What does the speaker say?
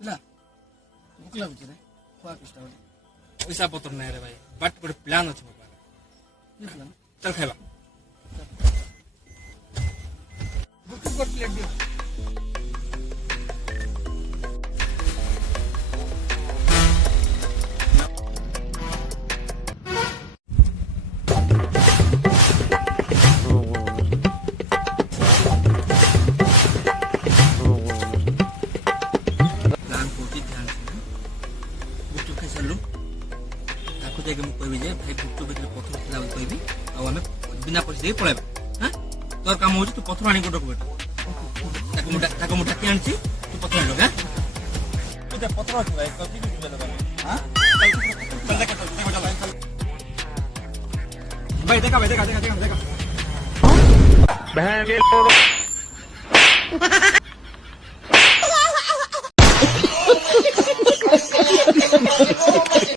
ହେଲା ଭୋକ ଲାଗୁଛି ରେ ଖୁଆ କିଛିଟା ଗୋଟେ ପଇସା ପତ୍ର ନାହିଁ ରେ ଭାଇ ବଟ୍ ଗୋଟେ ପ୍ଲାନ୍ ଅଛି ମୋ ପାଖରେ କି plan? ଚାଲ ଖାଇବା ଗୁପଚୁପ ଗୋଟେ ପ୍ଲେଟ୍ ଦିଅ ପ୍ଲାନ୍ କରୁଛି ଧ୍ୟାନ ଶୁଣ ଗୁପଚୁପ ଖାଇସାରିଲୁ ତାକୁ ଯାଇକି ମୁଁ କହିବି ଯେ ଭାଇ ଗୁପଚୁପ ଭିତରେ ପଥର ଥିଲା ବୋଲି କହିବି ଆଉ ଆମେ ବିନା ପଇସା ଦେଇକି ପଳେଇବା ହଁ ତୋର କାମ ହଉଛି ତୁ ପଥର ଆଣିକି ଗୋଟେ ବେଟା ତାକୁ ମୁଁ ଡାକି ଆଣିଛି ତୁ ପଥର ଆଣିଲୁ ହଁ ତୁ ପଥର ଅଛି ଭାଇ କଫି ବି ପିଲା ଦୋକାନ ହଁ ଭାଇ ଦେଖା ଭାଇ ଦେଖା